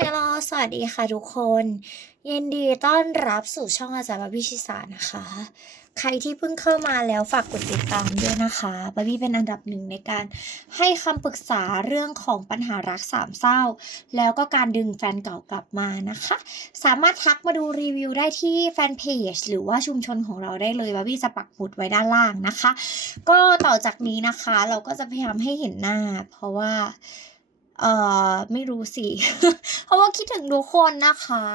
ฮัลโหลสวัสดีค่ะทุกคน ยินดีต้อนรับสู่ช่องอาจารย์บาบี้ชิสานะคะ ใครที่เพิ่งเข้ามาแล้วฝากกดติดตามด้วยนะคะบาบี้เป็นอันดับหนึ่งในการให้คำปรึกษาเรื่องของปัญหารักสามเศร้า แล้วก็การดึงแฟนเก่ากลับมานะคะ สามารถทักมาดูรีวิวได้ที่แฟนเพจหรือว่าชุมชนของเราได้เลยบาบี้จะปักหมุดไว้ด้านล่างนะคะ ก็ต่อจากนี้นะคะเราก็จะพยายามให้เห็นหน้า เพราะว่า เอ่อ ไม่รู้สิ เพราะว่าคิดถึงทุกคนนะคะ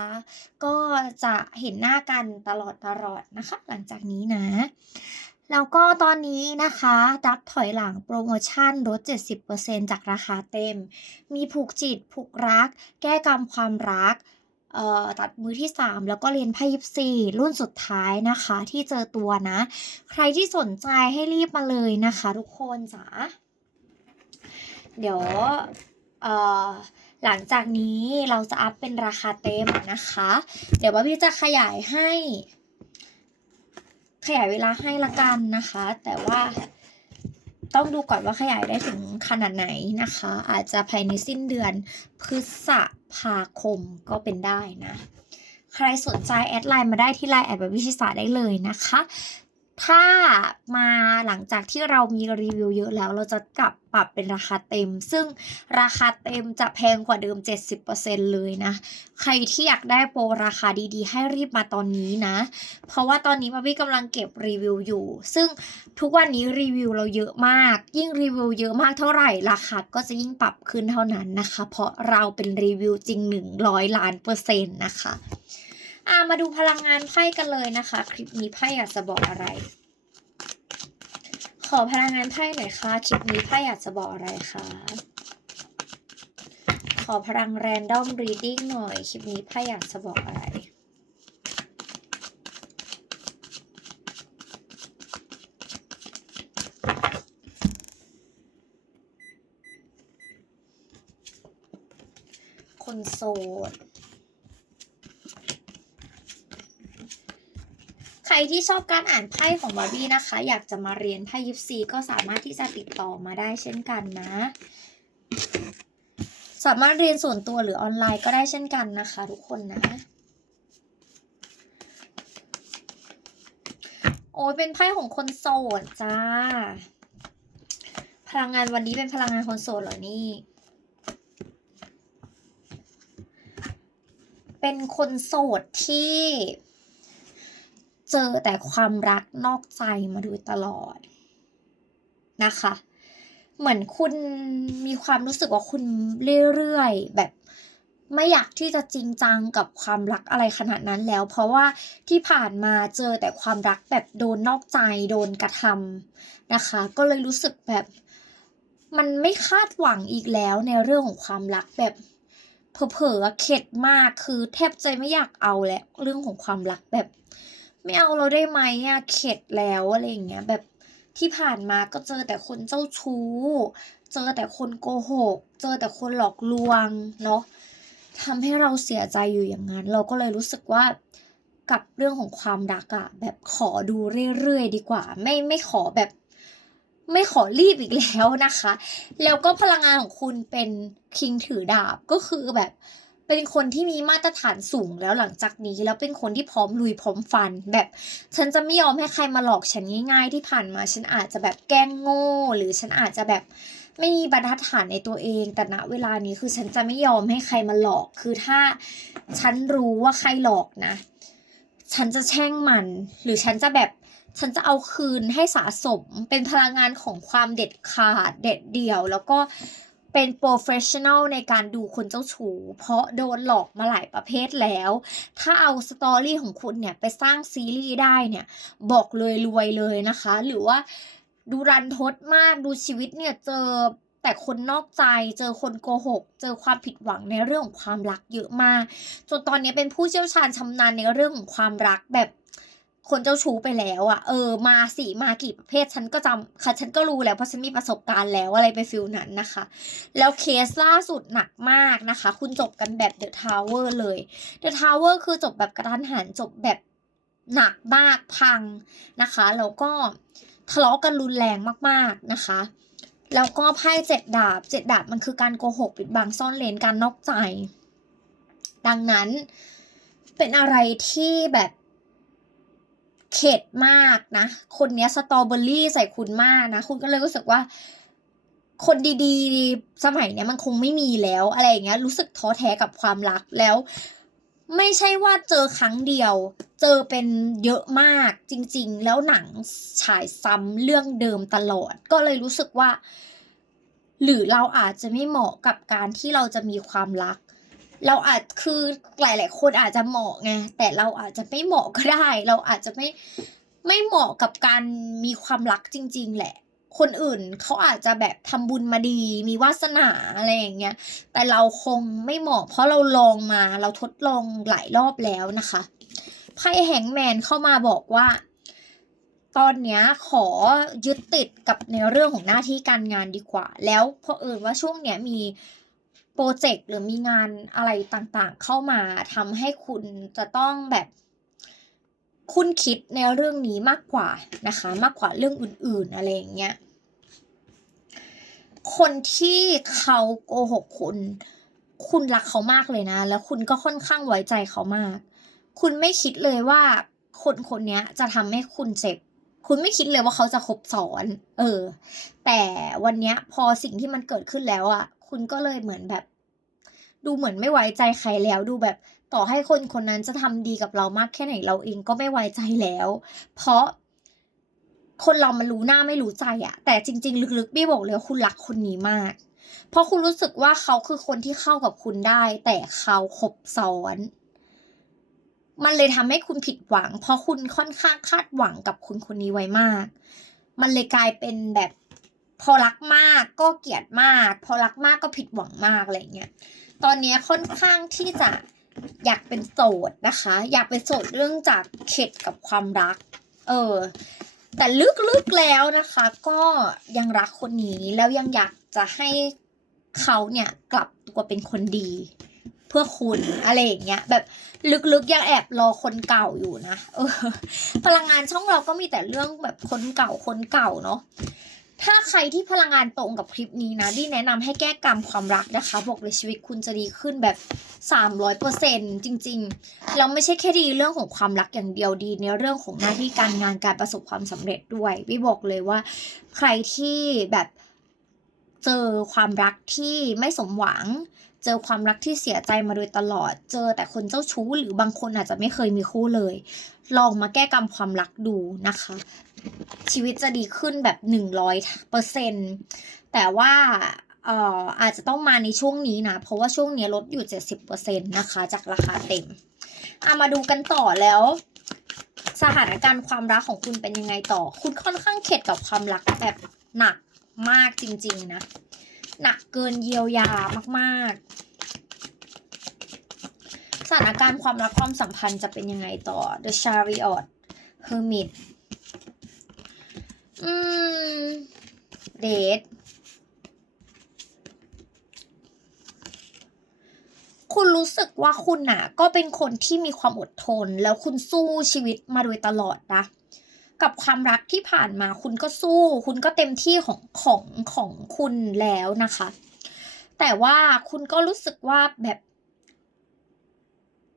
ก็จะเห็นหน้ากันตลอดตลอดนะคะ หลังจากนี้นะ แล้วก็ตอนนี้นะคะดับถอยหลังโปรโมชั่นลด 70%จากราคาเต็ม มีผูกจิต ผูกรัก แก้กรรมความรักเอ่อตัดมือที่ 3 แล้วก็เรียนไพ่ยิปซีรุ่นสุดท้ายนะคะ ที่เจอตัวนะ ใครที่สนใจให้รีบมาเลยนะคะ ทุกคนจ๋าเดี๋ยว หลังจากนี้เราจะอัพเป็นราคาเต็มนะคะ เดี๋ยวว่าพี่จะขยายให้ ขยายเวลาให้ละกันนะคะ แต่ว่าต้องดูก่อนว่าขยายได้ถึงขนาดไหนนะคะ อาจจะภายในสิ้นเดือนพฤษภาคมก็เป็นได้นะ ใครสนใจแอดไลน์มาได้ที่ไลน์แอดแบบวิชิสาได้เลยนะคะ ถ้ามาหลังจากที่เรามีรีวิวเยอะแล้ว เราจะกลับปรับเป็นราคาเต็ม ซึ่งราคาเต็มจะแพงกว่าเดิม 70%เลยนะ ใครที่อยากได้โปรราคาดีๆ ให้รีบมาตอนนี้นะ เพราะว่าตอนนี้มาพี่กำลังเก็บรีวิวอยู่ ซึ่งทุกวันนี้รีวิวเราเยอะมาก ยิ่งรีวิวเยอะมากเท่าไหร่ ราคาก็จะยิ่งปรับขึ้นเท่านั้นนะคะ เพราะเราเป็นรีวิวจริง 100 ล้านเปอร์เซ็นต์นะคะ อ่ามาดูพลังงานไพ่กันเลยนะคะ คลิปนี้ไพ่อยากจะบอกอะไร ขอพลังงานไพ่หน่อยค่ะคลิปนี้ไพ่อยากจะบอกอะไรคะขอพลังแรนดอมรีดดิ้งหน่อยคลิปนี้ไพ่อยากจะบอกอะไรคนโสด ใค รที่ชอบการอ่านไพ่ของบาร์บี้นะคะ อยากจะมาเรียนไพ่ยิปซีก็สามารถที่จะติดต่อมาได้เช่นกันนะ สามารถเรียนส่วนตัวหรือออนไลน์ก็ได้เช่นกันนะคะ ทุกคนนะ โอ้ยเป็นไพ่ของคนโสดจ้า พลังงานวันนี้เป็นพลังงานคนโสดเหรอนี่เป็นคนโสดที่ เจอแต่ความรักนอกใจมาโดยตลอดนะคะ เหมือนคุณมีความรู้สึกว่าคุณเรื่อยๆแบบไม่อยากที่จะจริงจังกับความรักอะไรขนาดนั้นแล้ว เพราะว่าที่ผ่านมาเจอแต่ความรักแบบโดนนอกใจโดนกระทำนะคะ ก็เลยรู้สึกแบบมันไม่คาดหวังอีกแล้วในเรื่องของความรักแบบเผลอๆเข็ดมากคือแทบใจไม่อยากเอาแหละเรื่องของความรักแบบ ไม่เอาเราได้ไหมอะเข็ดแล้วอะไรอย่างเงี้ยแบบที่ผ่านมาก็เจอแต่คนเจ้าชู้ เจอแต่คนโกหก เจอแต่คนหลอกลวงเนาะทำให้เราเสียใจอยู่อย่างนั้น เราก็เลยรู้สึกว่ากับเรื่องของความรักอะแบบขอดูเรื่อยๆดีกว่า ไม่ไม่ขอแบบ ไม่ขอรีบอีกแล้วนะคะ แล้วก็พลังงานของคุณเป็นคิงถือดาบก็คือแบบ เป็นคนที่มีมาตรฐานสูงแล้วหลังจากนี้ แล้วเป็นคนที่พร้อมลุยพร้อมฟัน แบบฉันจะไม่ยอมให้ใครมาหลอกฉันง่าย ๆ ที่ผ่านมาฉันอาจจะแบบแกล้งโง่ หรือฉันอาจจะแบบไม่มีบรรทัดฐานในตัวเอง แต่ณเวลานี้คือฉันจะไม่ยอมให้ใครมาหลอก คือถ้าฉันรู้ว่าใครหลอกนะ ฉันจะแช่งมัน หรือฉันจะแบบฉันจะเอาคืนให้สะสมเป็นพลังงานของความเด็ดขาดเด็ดเดี่ยว แล้วก็ เป็นโปรเฟชชั่นอลในการดูคนเจ้าชู้เพราะโดนหลอกมาหลายประเภทแล้ว ถ้าเอาสตอรี่ของคุณเนี่ยไปสร้างซีรีส์ได้เนี่ย บอกเลยรวยเลยนะคะ หรือว่าดูรันทดมากดูชีวิตเนี่ยเจอแต่คนนอกใจเจอคนโกหก เจอความผิดหวังในเรื่องของความรักเยอะมาก จนตอนนี้เป็นผู้เชี่ยวชาญชำนาญในเรื่องของความรักแบบ คนเจ้าชู้ไปแล้วอะ่ะเออมาสี่มากี่ประเภทฉันก็จำค่ะฉันก็รู้แล้วเพราะฉันมีประสบการณ์แล้วอะไรไปฟิลนั้นนะคะ แล้วเคสล่าสุดหนักมากนะคะ คุณจบกันแบบเดอะทาวเวอร์เลยเดอะทาวเวอร์คือจบแบบกระทันหันจบแบบหนักมากพังนะคะแล้วก็ทะเลาะกันรุนแรงมากๆนะคะแล้วก็ไพ่เจ็ดดาบเจ็ดดาบมันคือการโกหกปิดบังซ่อนเลนการนอกใจ ดังนั้นเป็นอะไรที่แบบ เข็ดมากนะ คนนี้สตรอเบอรี่ใส่คุณมากนะ คุณก็เลยรู้สึกว่า คนดีๆ สมัยเนี้ยมันคงไม่มีแล้วอะไรอย่างเงี้ย รู้สึกท้อแท้กับความรักแล้ว ไม่ใช่ว่าเจอครั้งเดียว เจอเป็นเยอะมากจริง ๆ แล้วหนังฉายซ้ำเรื่องเดิมตลอด ก็เลยรู้สึกว่า หรือเราอาจจะไม่เหมาะกับการที่เราจะมีความรัก เราอาจคือหลาย ๆ คนอาจจะเหมาะไงแต่เราอาจจะไม่เหมาะก็ได้ เราอาจจะไม่ไม่เหมาะกับการมีความรักจริง ๆ แหละ คนอื่นเขาอาจจะแบบทำบุญมาดี มีวาสนาอะไรอย่างเงี้ย แต่เราคงไม่เหมาะ เพราะเราลองมา เราทดลองหลายรอบแล้วนะคะไพ่แฮงแมนเข้ามาบอกว่า ตอนเนี้ยขอยึดติดกับในเรื่องของหน้าที่การงานดีกว่า แล้วเพราะเอิญว่าช่วงเนี้ยมี โปรเจกต์หรือมีงานอะไรต่างๆ เข้ามาทำให้คุณจะต้องแบบคุณคิดในเรื่องนี้มากกว่านะคะ มากกว่าเรื่องอื่นๆอะไรอย่างเงี้ยคนที่เขาโกหกคุณ คุณรักเขามากเลยนะ แล้วคุณก็ค่อนข้างไว้ใจเขามาก คุณไม่คิดเลยว่าคนคนนี้จะทำให้คุณเจ็บ คุณไม่คิดเลยว่าเขาจะคบซ้อน เออ แต่วันนี้พอสิ่งที่มันเกิดขึ้นแล้วอะ่ะ คุณก็เลยเหมือนแบบ ดูเหมือนไม่ไว้ใจใครแล้ว ดูแบบต่อให้คนคนนั้นจะทำดีกับเรามากแค่ไหนเราเองก็ไม่ไว้ใจแล้ว เพราะคนเรามันรู้หน้าไม่รู้ใจอะแต่จริง ๆ ลึกๆบี้บอกเลยว่าคุณรักคนนี้มาก เพราะคุณรู้สึกว่าเขาคือคนที่เข้ากับคุณได้ แต่เขาคบซ้อน มันเลยทำให้คุณผิดหวัง เพราะคุณค่อนข้างคาดหวังกับคนคนนี้ไว้มาก มันเลยกลายเป็นแบบ พอรักมากก็เกลียดมาก พอรักมากก็ผิดหวังมากอะไรเงี้ยตอนนี้ค่อนข้างที่จะอยากเป็นโสดนะคะ อยากเป็นโสดเรื่องจากเข็ดกับความรัก เออ แต่ลึกๆแล้วนะคะ ก็ยังรักคนนี้แล้วยังอยากจะให้เขาเนี่ยกลับตัวเป็นคนดี เพื่อคุณอะไรอย่างเงี้ยแบบลึกๆยังแอบรอคนเก่าอยู่นะเออพลังงานช่องเราก็มีแต่เรื่องแบบคนเก่าคนเก่าเนาะ ถ้าใครที่พลังงานตรงกับคลิปนี้นะที่แนะนำให้แก้กรรมความรักนะคะ บอกเลยชีวิตคุณจะดีขึ้นแบบสามร้อยเปอร์เซ็นจริงๆแล้วไม่ใช่แค่ดีเรื่องของความรักอย่างเดียวดี ในเรื่องของหน้าที่การงานการประสบความสำเร็จด้วยวิบอกเลยว่า ใครที่แบบเจอความรักที่ไม่สมหวัง เจอความรักที่เสียใจมาโดยตลอด เจอแต่คนเจ้าชู้หรือบางคนอาจจะไม่เคยมีคู่เลย ลองมาแก้กรรมความรักดูนะคะ ชีวิตจะดีขึ้นแบบหนึ่งร้อยเปอร์เซ็นแต่ว่าเอ่ออาจจะต้องมาในช่วงนี้นะ เพราะว่าช่วงนี้ลดอยู่เจ็ดสิบเปอร์เซ็นนะคะ จากราคาเต็มอามาดูกันต่อแล้ว สถานการณ์ความรักของคุณเป็นยังไงต่อ คุณค่อนข้างเข็ดกับความรักแบบหนักมากจริง ๆ นะ หนักเกินเยียวยามากๆ สถานการณ์ความรักความสัมพันธ์จะเป็นยังไงต่อ The Chariot Hermit อืมเดทคุณรู้สึกว่าคุณน่ะ ก็เป็นคนที่มีความอดทน แล้วคุณสู้ชีวิตมาโดยตลอดนะกับความรักที่ผ่านมาคุณก็สู้ คุณก็เต็มที่ของของของคุณแล้วนะคะ แต่ว่าคุณก็รู้สึกว่าแบบ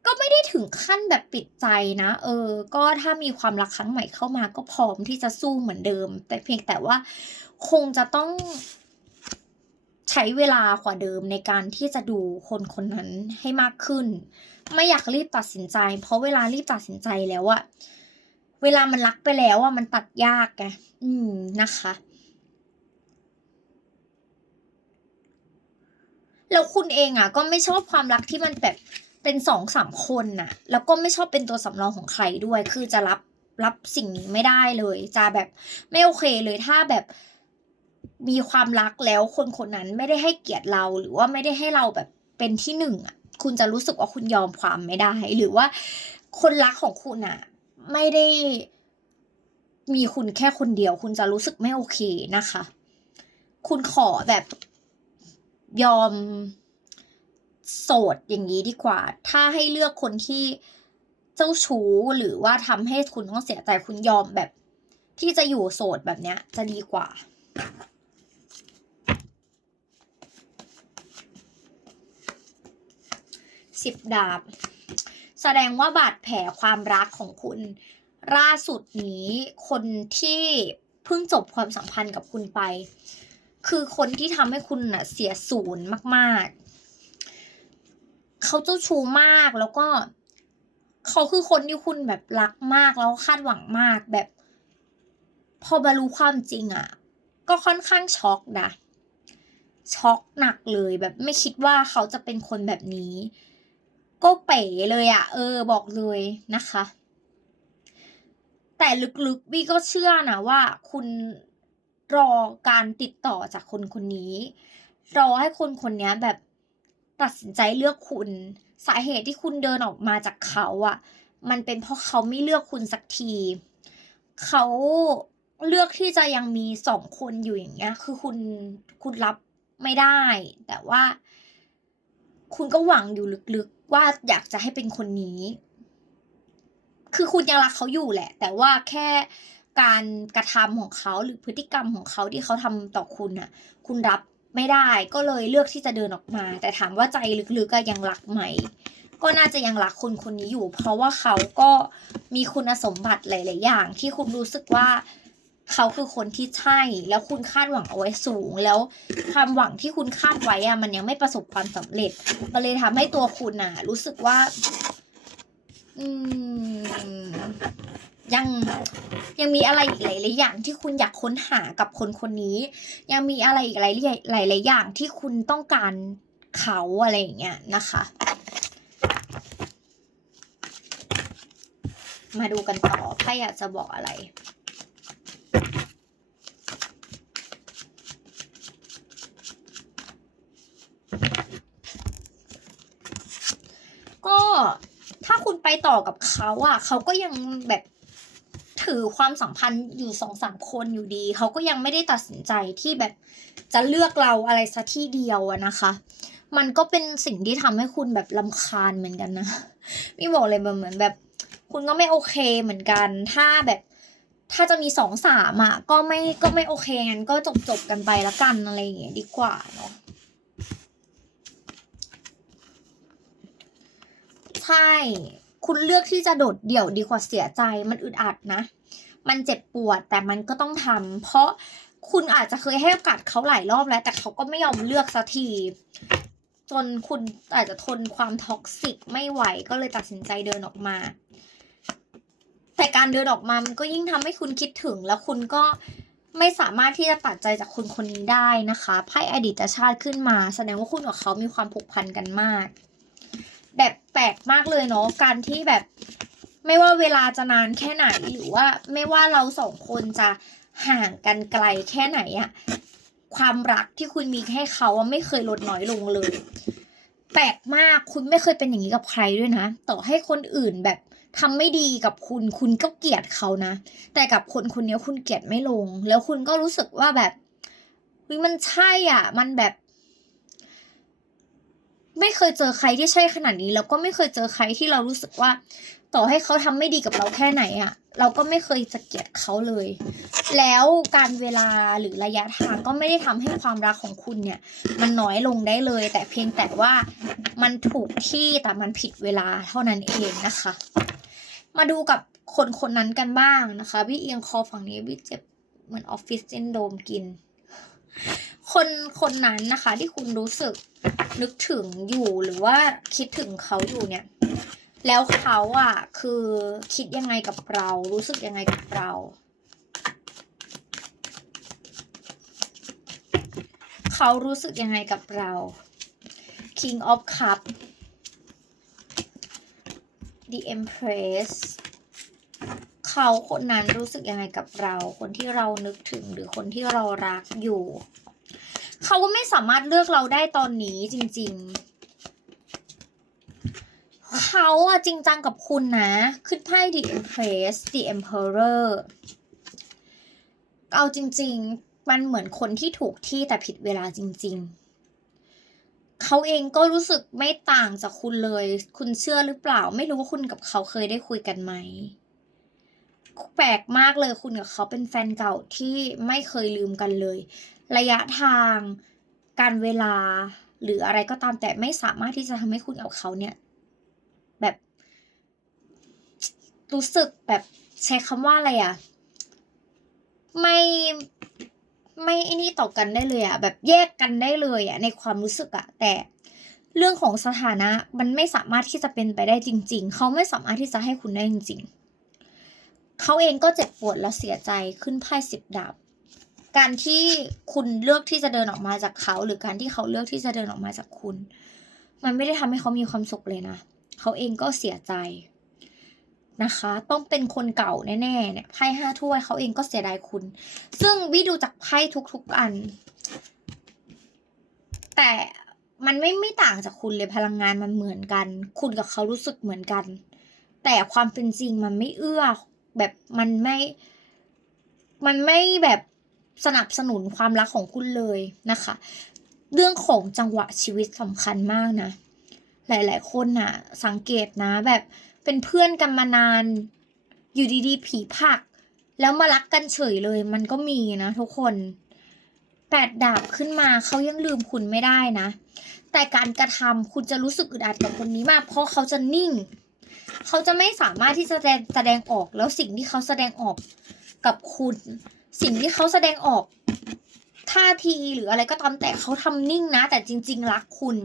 ก็ไม่ได้ถึงขั้นแบบปิดใจนะ เออ ก็ถ้ามีความรักครั้งใหม่เข้ามาก็พร้อมที่จะสู้เหมือนเดิม แต่เพียงแต่ว่าคงจะต้องใช้เวลากว่าเดิมในการที่จะดูคนคนนั้นให้มากขึ้น ไม่อยากรีบตัดสินใจ เพราะเวลารีบตัดสินใจแล้วอะเวลามันรักไปแล้วอะมันตัดยากไงอืมนะคะ แล้วคุณเองอะก็ไม่ชอบความรักที่มันแบบ เป็นสองสามคนน่ะ แล้วก็ไม่ชอบเป็นตัวสำรองของใครด้วย คือจะรับรับสิ่งนี้ไม่ได้เลย จะแบบไม่โอเคเลยถ้าแบบมีความรักแล้วคนคนนั้นไม่ได้ให้เกียรติเรา หรือว่าไม่ได้ให้เราแบบเป็นที่หนึ่งอะ คุณจะรู้สึกว่าคุณยอมความไม่ได้ หรือว่าคนรักของคุณอะ ไม่ได้มีคุณแค่คนเดียว คุณจะรู้สึกไม่โอเคนะคะ คุณขอแบบยอม โสดอย่างนี้ดีกว่า ถ้าให้เลือกคนที่เจ้าชู้หรือว่าทำให้คุณต้องเสียใจคุณยอมแบบ ที่จะอยู่โสดแบบเนี้ย จะดีกว่าสิบดาบ แสดงว่าบาดแผลความรักของคุณล่าสุดนี้คนที่เพิ่งจบความสัมพันธ์กับคุณไป คือคนที่ทำให้คุณน่ะเสียศูนย์มาก ๆ เขาเจ้าชู้มากแล้วก็ เขาคือคนที่คุณแบบรักมากแล้วคาดหวังมากแบบ พอมารู้ความจริงอะ่ะ ก็ค่อนข้างช็อกนะช็อกหนักเลยแบบไม่คิดว่าเขาจะเป็นคนแบบนี้ ก็เป๋เลยอะ่ะ เออบอกเลยนะคะ แต่ลึกๆบี้ก็เชื่อนะว่าคุณรอการติดต่อจากคนคนนี้ รอให้คนคนนี้แบบ ตัดสินใจเลือกคุณ สาเหตุที่คุณเดินออกมาจากเขาอะ่ะ มันเป็นเพราะเขาไม่เลือกคุณสักที เขาเลือกที่จะยังมีสองคนอยู่อย่างเงี้ย คือคุณคุณรับไม่ได้ แต่ว่า คุณก็หวังอยู่ลึกๆว่าอยากจะให้เป็นคนนี้ คือคุณยังรักเขาอยู่แหละ แต่ว่าแค่การกระทำของเขาหรือพฤติกรรมของเขาที่เขาทำต่อคุณน่ะ คุณรับ ไม่ได้ก็เลยเลือกที่จะเดินออกมา แต่ถามว่าใจลึกๆก็ยังรักไหม ก็น่าจะยังรักคนคนนี้อยู่ เพราะว่าเขาก็มีคุณสมบัติหลาย ๆ อย่าง ที่คุณรู้สึกว่าเขาคือคนที่ใช่ แล้วคุณคาดหวังเอาไว้สูง แล้วความหวังที่คุณคาดไว้อะมันยังไม่ประสบความสำเร็จก็เลยทำให้ตัวคุณน่ะรู้สึกว่า อืม ยังยังมีอะไรอีกหลายๆอย่างที่คุณอยากค้นหากับคนคนนี้ ยังมีอะไรอีกหลายหลายหลายอย่างที่คุณต้องการเขาอะไรอย่างเงี้ยนะคะ มาดูกันต่อไพ่อยากจะบอกอะไรก็ถ้าคุณไปต่อกับเขาอะเขาก็ยังแบบ ถือความสัมพันธ์อยู่สองสามคนอยู่ดี เขาก็ยังไม่ได้ตัดสินใจที่แบบจะเลือกเราอะไรสักที่เดียวอะนะคะ มันก็เป็นสิ่งที่ทำให้คุณแบบลำคาญเหมือนกันนะไม่บอกเลยมันเหมือนแบบ คุณก็ไม่โอเคเหมือนกัน ถ้าแบบถ้าจะมีสองสามอะก็ไม่ก็ไม่โอเคงั้นก็จบจบกันไปละกันอะไรอย่างเงี้ยดีกว่าเนาะใช่ คุณเลือกที่จะโดดเดี่ยวดีกว่าเสียใจมันอึดอัดนะ มันเจ็บปวดแต่มันก็ต้องทำเพราะคุณอาจจะเคยให้โอกาสเขาหลายรอบแล้ว แต่เขาก็ไม่ยอมเลือกสักทีจนคุณอาจจะทนความท็อกซิกไม่ไหวก็เลยตัดสินใจเดินออกมา แต่การเดินออกมามันก็ยิ่งทำให้คุณคิดถึง แล้วคุณก็ไม่สามารถที่จะตัดใจจากคนคนนี้ได้นะคะไพ่อดีตชาติขึ้นมา แสดงว่าคุณกับเขามีความผูกพันกันมาก แบบแปลกมากเลยเนาะการที่แบบ ไม่ว่าเวลาจะนานแค่ไหนหรือว่าไม่ว่าเราสองคนจะห่างกันไกลแค่ไหนอะความรักที่คุณมีให้เขาไม่เคยลดน้อยลงเลย แปลกมากคุณไม่เคยเป็นอย่างนี้กับใครด้วยนะ ต่อให้คนอื่นแบบทำไม่ดีกับคุณคุณก็เกลียดเขานะ แต่กับคนคนนี้คุณเกลียดไม่ลง แล้วคุณก็รู้สึกว่าแบบมันใช่อะ มันแบบ ไม่เคยเจอใครที่ใช่ขนาดนี้ แล้วก็ไม่เคยเจอใครที่เรารู้สึกว่า ต่อให้เขาทำไม่ดีกับเราแค่ไหนอะเราก็ไม่เคยจะเกลียดเขาเลย แล้วการเวลาหรือระยะทางก็ไม่ได้ทำให้ความรักของคุณเนี่ย มันน้อยลงได้เลย แต่เพียงแต่ว่ามันถูกที่แต่มันผิดเวลาเท่านั้นเองนะคะ มาดูกับคนคนนั้นกันบ้างนะคะพี่เอียงคอฝั่งนี้พี่เจ็บเหมือนออฟฟิศซินโดรมกิน คนคนนั้นนะคะ ที่คุณรู้สึกนึกถึงอยู่หรือว่าคิดถึงเขาอยู่เนี่ย แล้วเขาอะ คือคิดยังไงกับเรา รู้สึกยังไงกับเรา เขารู้สึกยังไงกับเรา King of Cup The Empress เขาคนนั้นรู้สึกยังไงกับเรา คนที่เรานึกถึงหรือคนที่เรารักอยู่ เขาก็ไม่สามารถเลือกเราได้ตอนนี้จริง ๆ เขาอะจริงจังกับคุณนะ ขึ้นไพ่ The Empress The Emperor เอาจริง ๆ มันเหมือนคนที่ถูกที่แต่ผิดเวลาจริง ๆ เขาเองก็รู้สึกไม่ต่างจากคุณเลย คุณเชื่อหรือเปล่า ไม่รู้ว่าคุณกับเขาเคยได้คุยกันไหม แปลกมากเลยคุณกับเขาเป็นแฟนเก่าที่ไม่เคยลืมกันเลย ระยะทาง การเวลา หรืออะไรก็ตามแต่ไม่สามารถที่จะทำให้คุณกับเขาเนี่ย แบบ รู้สึกแบบใช้คำว่าอะไรอะไม่ไม่ไอ้นี่ต่อกันได้เลยอะแบบแยกกันได้เลยอะในความรู้สึกอะแต่เรื่องของสถานะมันไม่สามารถที่จะเป็นไปได้จริง ๆ เขาไม่สามารถที่จะให้คุณได้จริง ๆ เขาเองก็เจ็บปวดและเสียใจขึ้นไพ่สิบดาบการที่คุณเลือกที่จะเดินออกมาจากเขา หรือการที่เขาเลือกที่จะเดินออกมาจากคุณ มันไม่ได้ทำให้เขามีความสุขเลยนะ เขาเองก็เสียใจ นะคะ ต้องเป็นคนเก่าแน่ๆเนี่ยไพ่ห้าถ้วยเขาเองก็เสียดายคุณ ซึ่งวิดูจากไพ่ทุกๆอัน แต่มันไม่ไม่ต่างจากคุณเลยพลังงานมันเหมือนกัน คุณกับเขารู้สึกเหมือนกัน แต่ความเป็นจริงมันไม่เอื้อแบบมันไม่ มันไม่แบบสนับสนุนความรักของคุณเลยนะคะ เรื่องของจังหวะชีวิตสำคัญมากนะ หลาย ๆ คนน่ะ สังเกตนะแบบ เป็นเพื่อนกันมานาน อยู่ดีๆ ผีผัก แล้วมารักกันเฉยเลยมันก็มีนะทุกคนแปดดาบขึ้นมาเขายังลืมคุณไม่ได้นะ แต่การกระทำคุณจะรู้สึกอึดอัดกับคนนี้มาก เพราะเขาจะนิ่ง เขาจะไม่สามารถที่จะแสดงแสดงออกแล้วสิ่งที่เขาแสดงออกกับคุณ สิ่งที่เขาแสดงออกท่าทีหรืออะไรก็ตามแต่เขาทำนิ่งนะ แต่จริง ๆ รักคุณ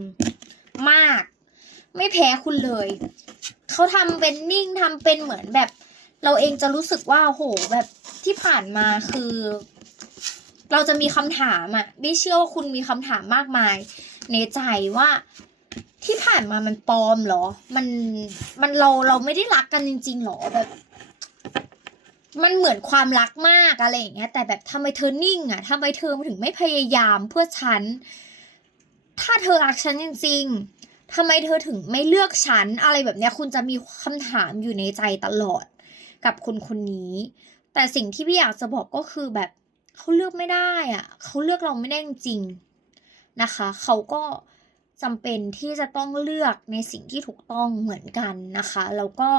มาก ไม่แพ้คุณเลย เขาทำเป็นนิ่งทำเป็นเหมือนแบบ เราเองจะรู้สึกว่าโหแบบที่ผ่านมาคือ เราจะมีคำถามอะไม่เชื่อว่าคุณมีคำถามมากมาย ในใจว่าที่ผ่านมามันปลอมเหรอ มันมันเราเราไม่ได้รักกันจริง ๆหรอแบบมันเหมือนความรักมากอะไรอย่างเงี้ย แต่แบบทำไมเธอนิ่งอะทำไมเธอถึงไม่พยายามเพื่อฉัน ถ้าเธอรักฉันจริงๆ ทำไมเธอถึงไม่เลือกฉัน อะไรแบบเนี้ยคุณจะมีคำถามอยู่ในใจตลอดกับคนคนนี้ แต่สิ่งที่พี่อยากจะบอกก็คือแบบเขาเลือกไม่ได้อะเขาเลือกเราไม่ได้จริงนะคะ เขาก็จำเป็นที่จะต้องเลือกในสิ่งที่ถูกต้องเหมือนกันนะคะ แล้วก็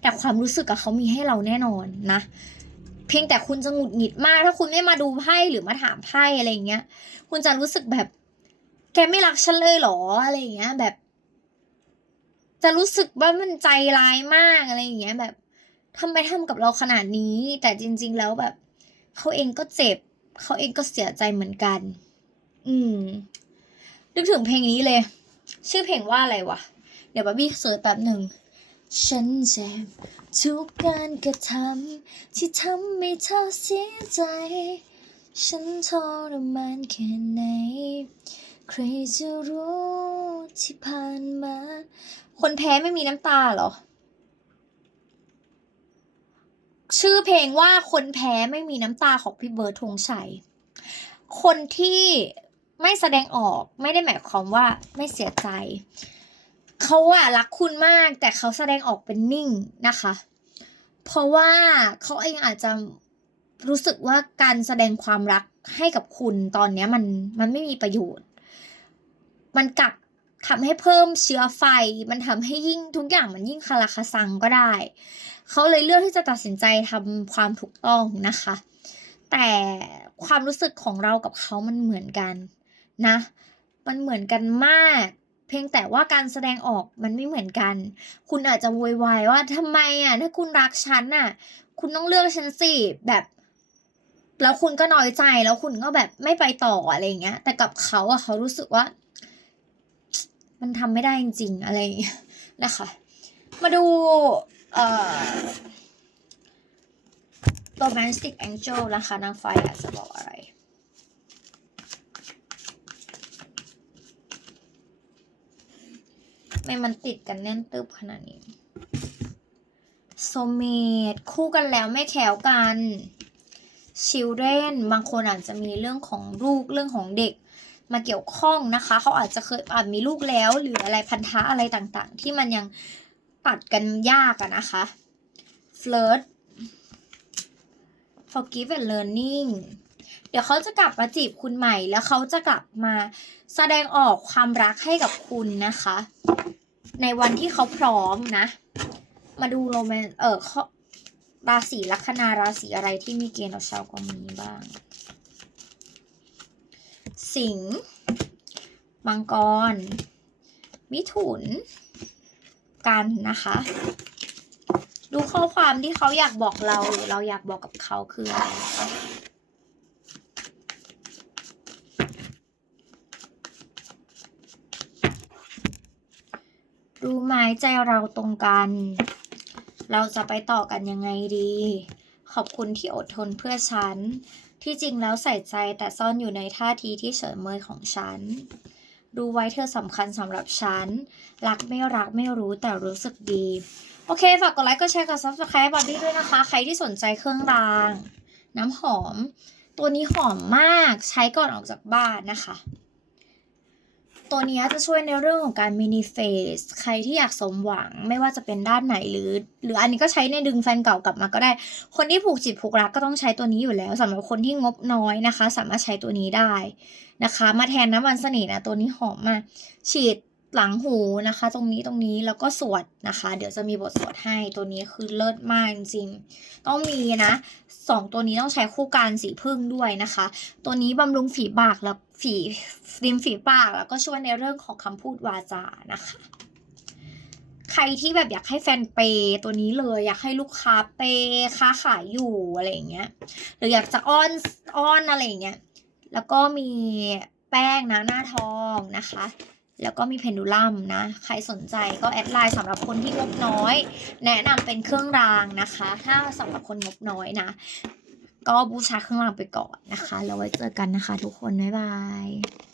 แต่ความรู้สึกกับเขามีให้เราแน่นอนนะ เพียงแต่คุณจะหงุดหงิดมาก ถ้าคุณไม่มาดูไพ่หรือมาถามไพ่อะไรเงี้ย คุณจะรู้สึกแบบ แกไม่รักฉันเลยเหรออะไรอย่างเงี้ย แบบ จะรู้สึกว่ามันใจร้ายมากอะไรอย่างเงี้ย แบบทำไมทำกับเราขนาดนี้ แต่จริง ๆ แล้วแบบเขาเองก็เจ็บเขาเองก็เสียใจเหมือนกัน อืม นึกถึงเพลงนี้เลย ชื่อเพลงว่าอะไรวะ เดี๋ยวบาบี้เสิร์ชแป๊บหนึ่ง ฉันเจ็บทุกการกระทำที่ทำให้เธอเสียใจ ฉันทรมานแค่ไหน ใครจะรู้ที่ผ่านมา คนแพ้ไม่มีน้ำตาเหรอ ชื่อเพลงว่าคนแพ้ไม่มีน้ำตาของพี่เบิร์ดธงชัย คนที่ไม่แสดงออกไม่ได้หมายความว่าไม่เสียใจ เขาอะรักคุณมากแต่เขาแสดงออกเป็นนิ่งนะคะ เพราะว่าเขาเองอาจจะรู้สึกว่าการแสดงความรักให้กับคุณตอนนี้มันมันไม่มีประโยชน์ มันกลับทำให้เพิ่มเชื้อไฟ มันทำให้ยิ่งทุกอย่างมันยิ่งคาราคาซังก็ได้ เขาเลยเลือกที่จะตัดสินใจทำความถูกต้องนะคะ แต่ความรู้สึกของเรากับเขามันเหมือนกันนะ มันเหมือนกันมาก เพียงแต่ว่าการแสดงออกมันไม่เหมือนกัน คุณอาจจะโวยวายว่าทำไมอะถ้าคุณรักฉันอะ คุณต้องเลือกฉันสิแบบแล้วคุณก็น้อยใจแล้วคุณก็แบบไม่ไปต่ออะไรอย่างเงี้ย แต่กับเขาอะเขารู้สึกว่า มันทำไม่ได้จริงๆอะไรนะคะ มาดูเอ่อ romantic angel นะคะนางฟ้าอยากจะบอกอะไรไม่มันติดกันแน่นตึบขนาดนี้โซเมดคู่กันแล้วไม่แขวกันชิลเ r นบางคนอาจจะมีเรื่องของลูกเรื่องของเด็ก มาเกี่ยวข้องนะคะ เขาอาจจะเคยอาจมีลูกแล้ว หรืออะไรพันธะอะไรต่างๆ ที่มันยังตัดกันยากอะนะคะ flirt forgive and learning เดี๋ยวเขาจะกลับมาจีบคุณใหม่ แล้วเขาจะกลับมาแสดงออกความรักให้กับคุณนะคะ ในวันที่เขาพร้อมนะ มาดูโรแมนเออเขาราศีลัคนาราศีอะไรที่มีเกณฑ์เอาชาวกองนี้บ้าง สิงห์มังกร มิถุน กันนะคะ ดูข้อความที่เขาอยากบอกเราหรือเราอยากบอกกับเขาคืออะไรรู้ไหมใจเราตรงกัน เราจะไปต่อกันยังไงดี ขอบคุณที่อดทนเพื่อฉัน ที่จริงแล้วใส่ใจแต่ซ่อนอยู่ในท่าทีที่เฉยเมยของฉัน รู้ไว้เธอสำคัญสำหรับฉัน รักไม่รักไม่รู้แต่รู้สึกดี โอเค ฝากกดไลค์กดแชร์กด subscribe บอดี้ด้วยนะคะ ใครที่สนใจเครื่องราง น้ำหอม ตัวนี้หอมมากใช้ก่อนออกจากบ้านนะคะ ตัวนี้จะช่วยในเรื่องของการมินิเฟสใครที่อยากสมหวังไม่ว่าจะเป็นด้านไหนหรือ หรืออันนี้ก็ใช้ในดึงแฟนเก่ากลับมาก็ได้ คนที่ผูกจิตผูกรักก็ต้องใช้ตัวนี้อยู่แล้วสำหรับคนที่งบน้อยนะคะ สามารถใช้ตัวนี้ได้นะคะ มาแทนน้ำมันเสน่ห์นะตัวนี้หอมมากฉีด หลังหูนะคะ ตรงนี้ตรงนี้แล้วก็สวดนะคะ เดี๋ยวจะมีบทสวดให้ตัวนี้คือเลิศมากจริงต้องมีนะสองตัวนี้ต้องใช้คู่กันสีพึ่งด้วยนะคะ ตัวนี้บำรุงฝีปากแล้วฝีริมฝีปากแล้วก็ช่วยในเรื่องของคำพูดวาจานะคะ ใครที่แบบอยากให้แฟนเปย์ตัวนี้เลยอยากให้ลูกค้าเปย์ค้าขายอยู่อะไรอย่างเงี้ยหรืออยากจะอ้อนอ้อนอะไรอย่างเงี้ยแล้วก็มีแป้งนะหน้าทองนะคะ แล้วก็มีเพนดูลัมนะ ใครสนใจก็แอดไลน์สำหรับคนที่งบน้อย แนะนำเป็นเครื่องรางนะคะ ถ้าสำหรับคนงบน้อยนะ ก็บูชาเครื่องรางไปก่อนนะคะ แล้วไว้เจอกันนะคะ ทุกคน บ๊ายบาย